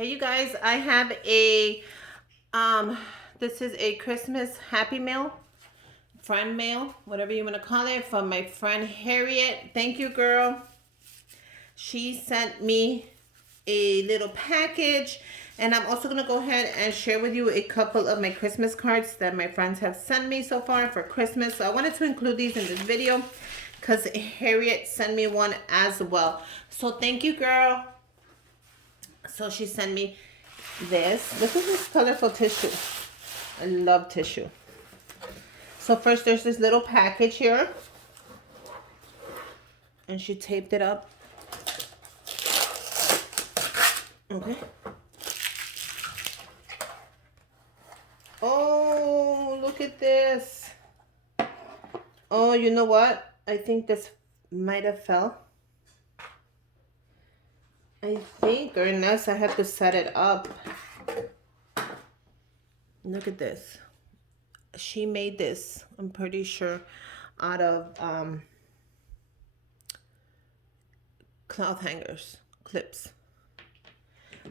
Hey you guys, I have a this is a Christmas happy mail, friend mail, whatever you want to call it, from my friend Harriet. Thank you, girl. She sent me a little package, and I'm also going to go ahead and share with you a couple of my Christmas cards that my friends have sent me so far for Christmas. So I wanted to include these in this video because Harriet sent me one as well. So thank you, girl. So she sent me this. Look at this colorful tissue. I love tissue. So first there's this little package here. And she taped it up. Okay. Oh, look at this. Oh, you know what? I think this might have fell. I think, or unless I have to set it up. Look at this. She made this, I'm pretty sure, out of cloth hangers, clips.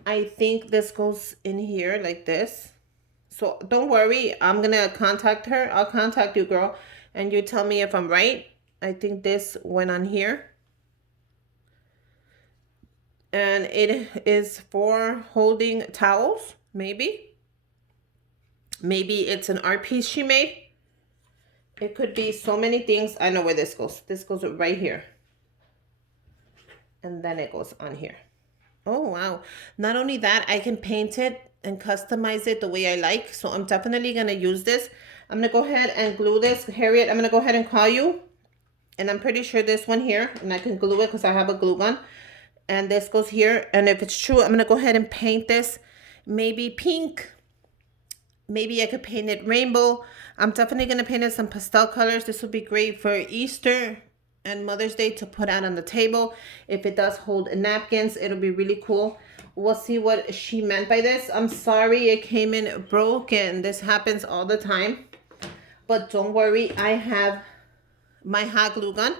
I think this goes in here like this. So don't worry, I'm gonna contact her. I'll contact you, girl, and you tell me if I'm right. I think this went on here. And it is for holding towels, maybe. Maybe it's an art piece she made. It could be so many things. I know where this goes. This goes right here. And then it goes on here. Oh, wow. Not only that, I can paint it and customize it the way I like. So I'm definitely going to use this. I'm going to go ahead and glue this. Harriet, I'm going to go ahead and call you. And I'm pretty sure this one here, and I can glue it because I have a glue gun. And this goes here. And if it's true, I'm going to go ahead and paint this maybe pink. Maybe I could paint it rainbow. I'm definitely going to paint it some pastel colors. This would be great for Easter and Mother's Day to put out on the table. If it does hold napkins, it'll be really cool. We'll see what she meant by this. I'm sorry it came in broken. This happens all the time. But don't worry, I have my hot glue gun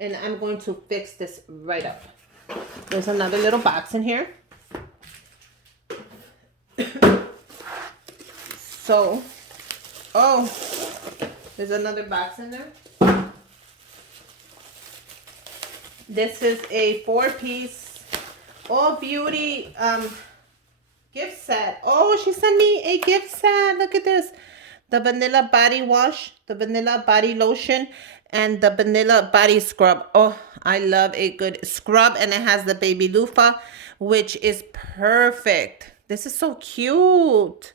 and I'm going to fix this right up. There's another little box in here. So, oh, there's another box in there. This is a 4-piece all beauty gift set. Oh, she sent me a gift set. Look at this. The vanilla body wash, the vanilla body lotion, and the vanilla body scrub. Oh, I love a good scrub. And it has the baby loofah, which is perfect. This is so cute.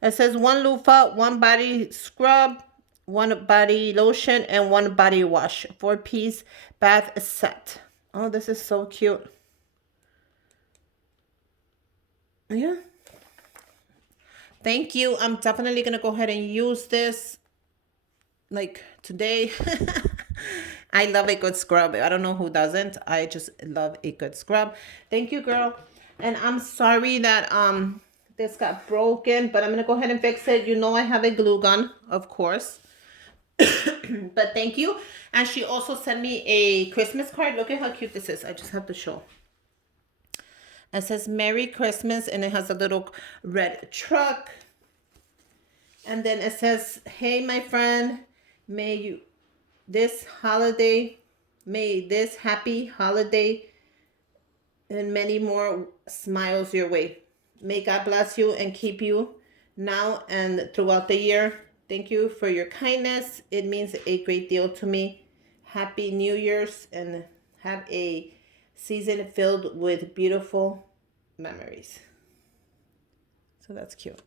It says 1 loofah, 1 body scrub, 1 body lotion, and 1 body wash. 4-piece bath set. Oh, this is so cute. Yeah. Thank you. I'm definitely going to go ahead and use this like today. I love a good scrub. I don't know who doesn't. I just love a good scrub. Thank you, girl. And I'm sorry that this got broken, but I'm going to go ahead and fix it. You know I have a glue gun, of course. But thank you. And she also sent me a Christmas card. Look at how cute this is. I just have to show. It says Merry Christmas, and it has a little red truck. And then it says, hey, my friend, may this happy holiday and many more smiles your way. May God bless you and keep you now and throughout the year. Thank you for your kindness. It means a great deal to me. Happy New Year's, and have a season filled with beautiful memories. So that's cute.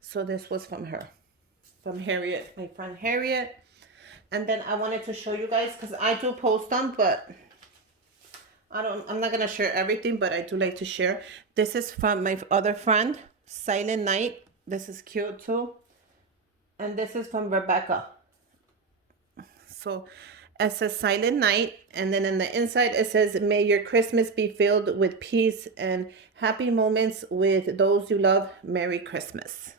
So this was from her, from Harriet, my friend Harriet. And then I wanted to show you guys, because I do post them, but I'm not gonna share everything, but I do like to share. This is from my other friend, Silent Night. This is cute too. And this is from Rebecca. So it says Silent Night, and then in the inside it says, may your Christmas be filled with peace and happy moments with those you love. Merry Christmas.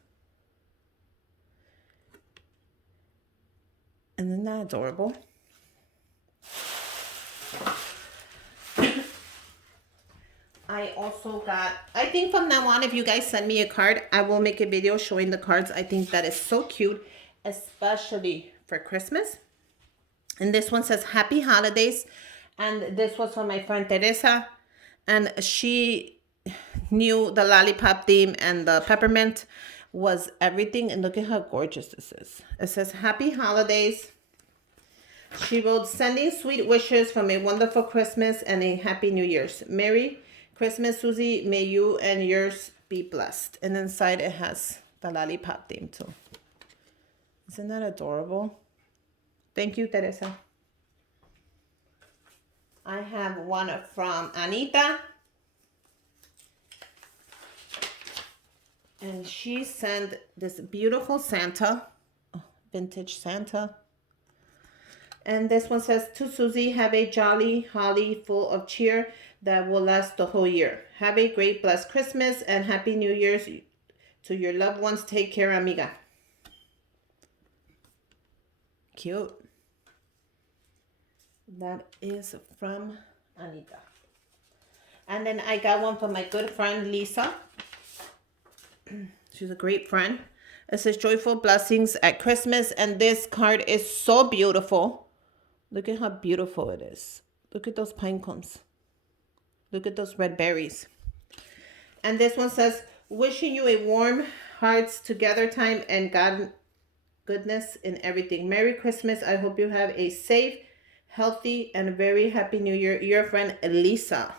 Isn't that adorable? I also got, I think from now on, if you guys send me a card, I will make a video showing the cards. I think that is so cute, especially for Christmas. And this one says Happy Holidays. And this was from my friend Teresa. And she knew the lollipop theme and the peppermint was everything. And look at how gorgeous this is. It says Happy Holidays. She wrote, sending sweet wishes from a wonderful Christmas and a Happy New Year's. Merry Christmas, Susie. May you and yours be blessed. And inside it has the lollipop theme too. Isn't that adorable? Thank you, Teresa. I have one from Anita. And she sent this beautiful Santa, vintage Santa. And this one says, to Susie, have a jolly holly full of cheer that will last the whole year. Have a great blessed Christmas and Happy New Year's to your loved ones. Take care, amiga. Cute. That is from Anita. And then I got one from my good friend Lisa. She's a great friend. It says joyful blessings at Christmas. And this card is so beautiful. Look at how beautiful it is. Look at those pine cones. Look at those red berries. And this one says, wishing you a warm hearts together time and God goodness in everything. Merry Christmas. I hope you have a safe, healthy, and very happy New Year. Your friend Lisa.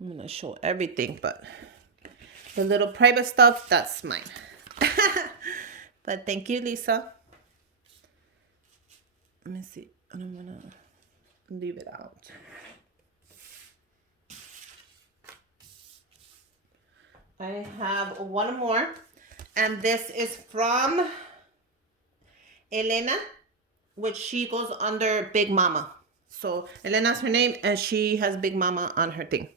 I'm going to show everything, but the little private stuff, that's mine. But thank you, Lisa. Let me see. I don't want to leave it out. I have one more. And this is from Elena, which she goes under Big Mama. So Elena's her name, and she has Big Mama on her thing.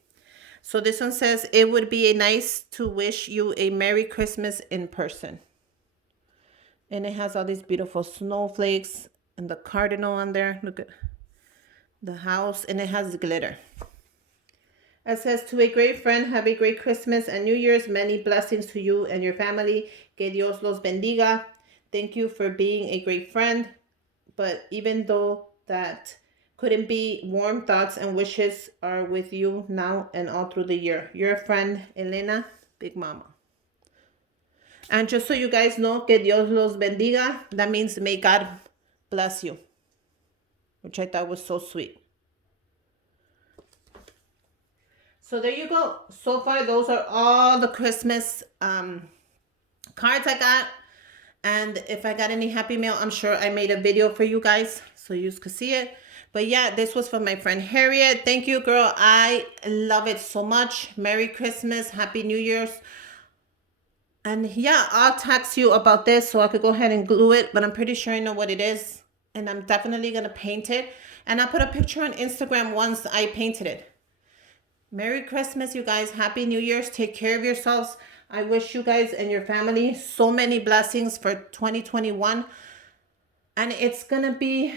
So this one says, it would be nice to wish you a Merry Christmas in person. And it has all these beautiful snowflakes and the cardinal on there. Look at the house, and it has glitter. It says, to a great friend, have a great Christmas and New Year's. Many blessings to you and your family. Que Dios los bendiga. Thank you for being a great friend. But even though that couldn't be, warm thoughts and wishes are with you now and all through the year. Your friend, Elena, Big Mama. And just so you guys know, que Dios los bendiga, that means may God bless you, which I thought was so sweet. So there you go. So far, those are all the Christmas cards I got. And if I got any Happy Mail, I'm sure I made a video for you guys so you could see it. But yeah, this was from my friend Harriet. Thank you, girl. I love it so much. Merry Christmas. Happy New Year's. And yeah, I'll text you about this so I could go ahead and glue it. But I'm pretty sure I know what it is. And I'm definitely going to paint it. And I'll put a picture on Instagram once I painted it. Merry Christmas, you guys. Happy New Year's. Take care of yourselves. I wish you guys and your family so many blessings for 2021. And it's going to be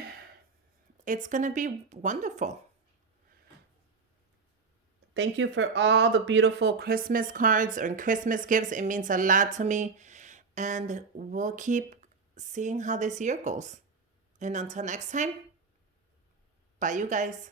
wonderful. Thank you for all the beautiful Christmas cards and Christmas gifts. It means a lot to me. And we'll keep seeing how this year goes. And until next time, bye, you guys.